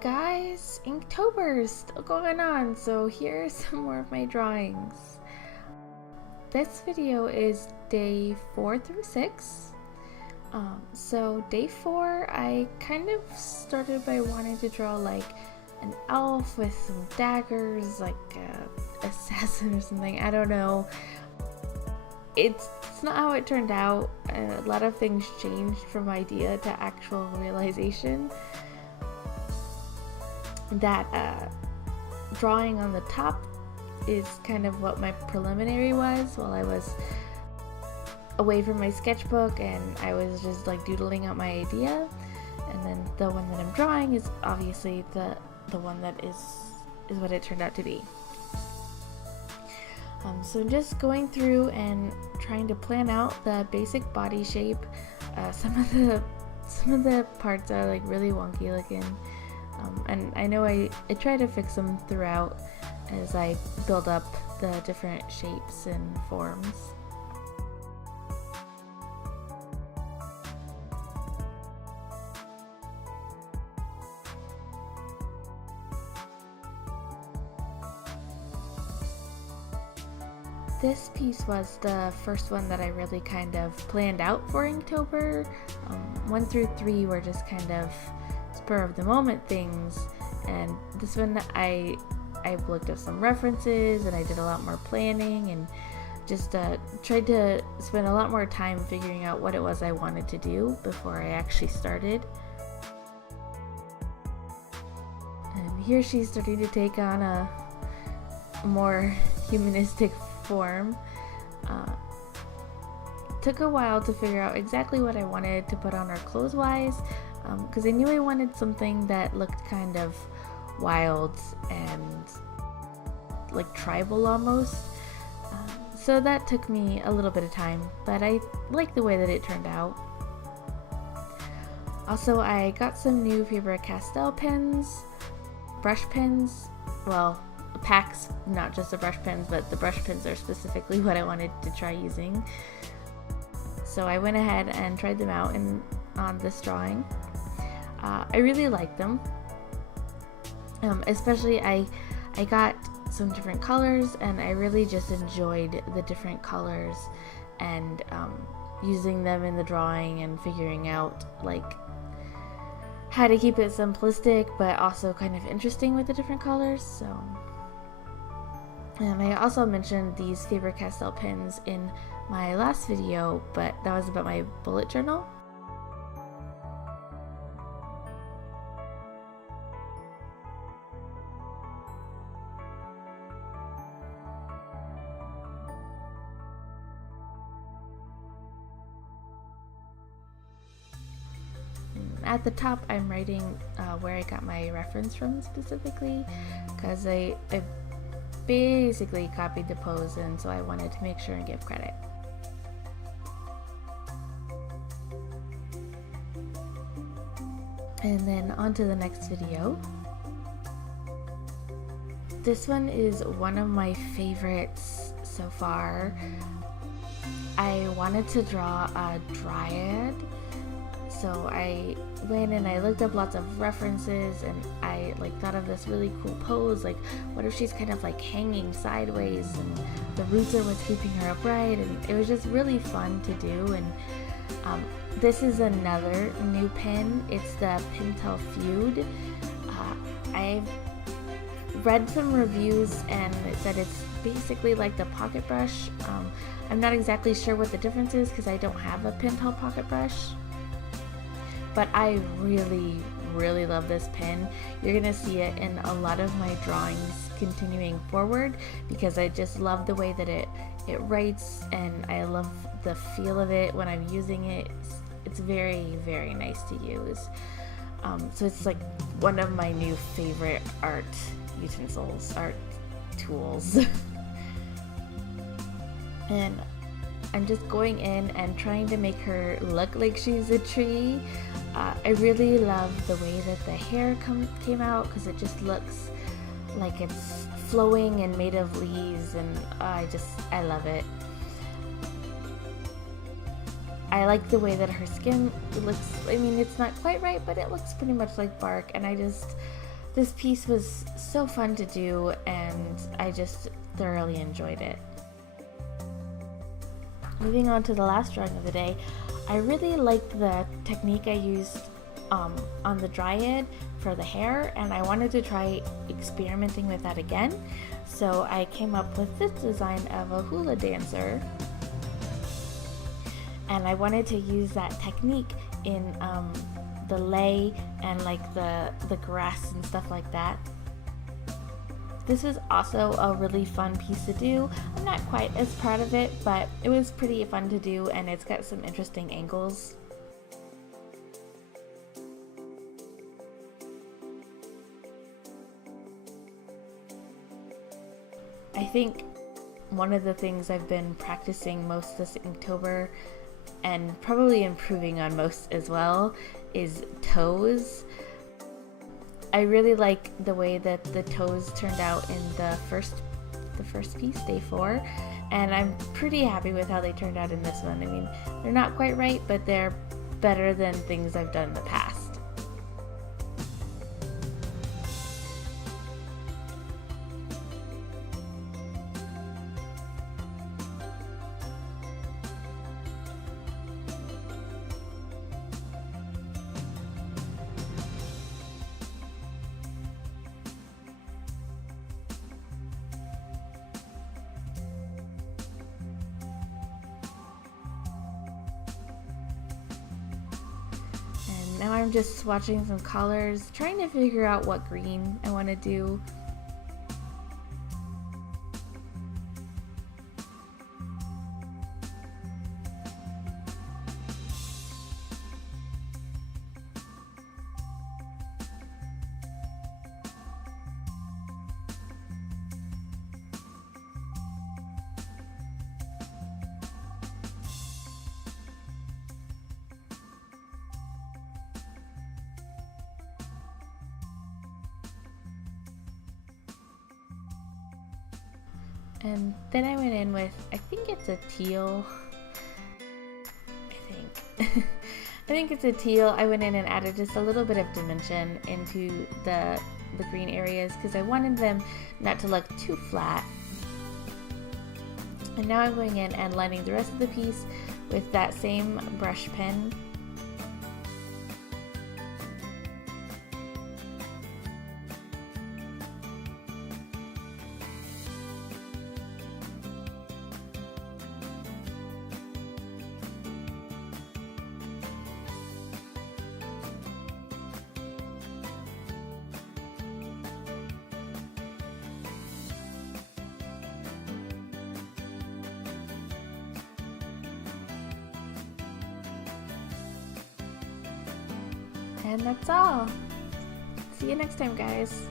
guys, Inktober's still going on, so here's some more of my drawings. This video is day 4 through 6. So day 4, I kind of started by wanting to draw like an elf with some daggers, like a assassin or something. I don't know. It's not how it turned out. A lot of things changed from idea to actual realization. That drawing on the top is kind of what my preliminary was while I was away from my sketchbook and I was just like doodling out my idea, and then the one that I'm drawing is obviously the one that is what it turned out to be. So I'm just going through and trying to plan out the basic body shape. Some of the parts are like really wonky looking, and I know I try to fix them throughout as I build up the different shapes and forms. This piece was the first one that I really kind of planned out for Inktober. 1 through 3 were just kind of spur of the moment things, and this one I looked up some references and I did a lot more planning and just tried to spend a lot more time figuring out what it was I wanted to do before I actually started. And here she's starting to take on a more humanistic form. Took a while to figure out exactly what I wanted to put on her clothes wise, because I knew I wanted something that looked kind of wild and like tribal almost. So that took me a little bit of time, but I like the way that it turned out. Also, I got some new Faber-Castell pens, brush pens, well, packs, not just the brush pens, but the brush pens are specifically what I wanted to try using. So I went ahead and tried them out on this drawing. I really like them. Especially I got some different colors, and I really just enjoyed the different colors and using them in the drawing and figuring out like how to keep it simplistic but also kind of interesting with the different colors. So I also mentioned these Faber-Castell pens in my last video, but that was about my bullet journal. At the top, I'm writing where I got my reference from specifically, because I basically copied the pose, and so I wanted to make sure and give credit. And then on to the next video. This one is one of my favorites so far. I wanted to draw a dryad, so I went and I looked up lots of references, and I like thought of this really cool pose. Like, what if she's kind of like hanging sideways and the roots are what's keeping her upright? And it was just really fun to do. And this is another new pen. It's the Pentel Feud. I've read some reviews and it said it's basically like the pocket brush. I'm not exactly sure what the difference is because I don't have a Pentel pocket brush. But I really love this pen. You're gonna see it in a lot of my drawings continuing forward, because I just love the way that it writes, and I love the feel of it when I'm using it. It's very nice to use. So it's like one of my new favorite art utensils, art tools. And I'm just going in and trying to make her look like she's a tree. I really love the way that the hair came out, because it just looks like it's flowing and made of leaves, and I love it. I like the way that her skin looks. I mean, it's not quite right, but it looks pretty much like bark, and I This piece was so fun to do, and I just thoroughly enjoyed it. Moving on to the last drawing of the day, I really liked the technique I used on the dryad for the hair, and I wanted to try experimenting with that again. So I came up with this design of a hula dancer, and I wanted to use that technique in the lei and like the grass and stuff like that. This was also a really fun piece to do. I'm not quite as proud of it, but it was pretty fun to do, and it's got some interesting angles. I think one of the things I've been practicing most this Inktober, and probably improving on most as well, is toes. I really like the way that the toes turned out in the first piece, day 4, and I'm pretty happy with how they turned out in this one. I mean, they're not quite right, but they're better than things I've done in the past. Now I'm just swatching some colors, trying to figure out what green I want to do. And then I went in with, I think it's a teal. I think it's a teal. I went in and added just a little bit of dimension into the green areas because I wanted them not to look too flat. And now I'm going in and lining the rest of the piece with that same brush pen. And that's all. See you next time, guys.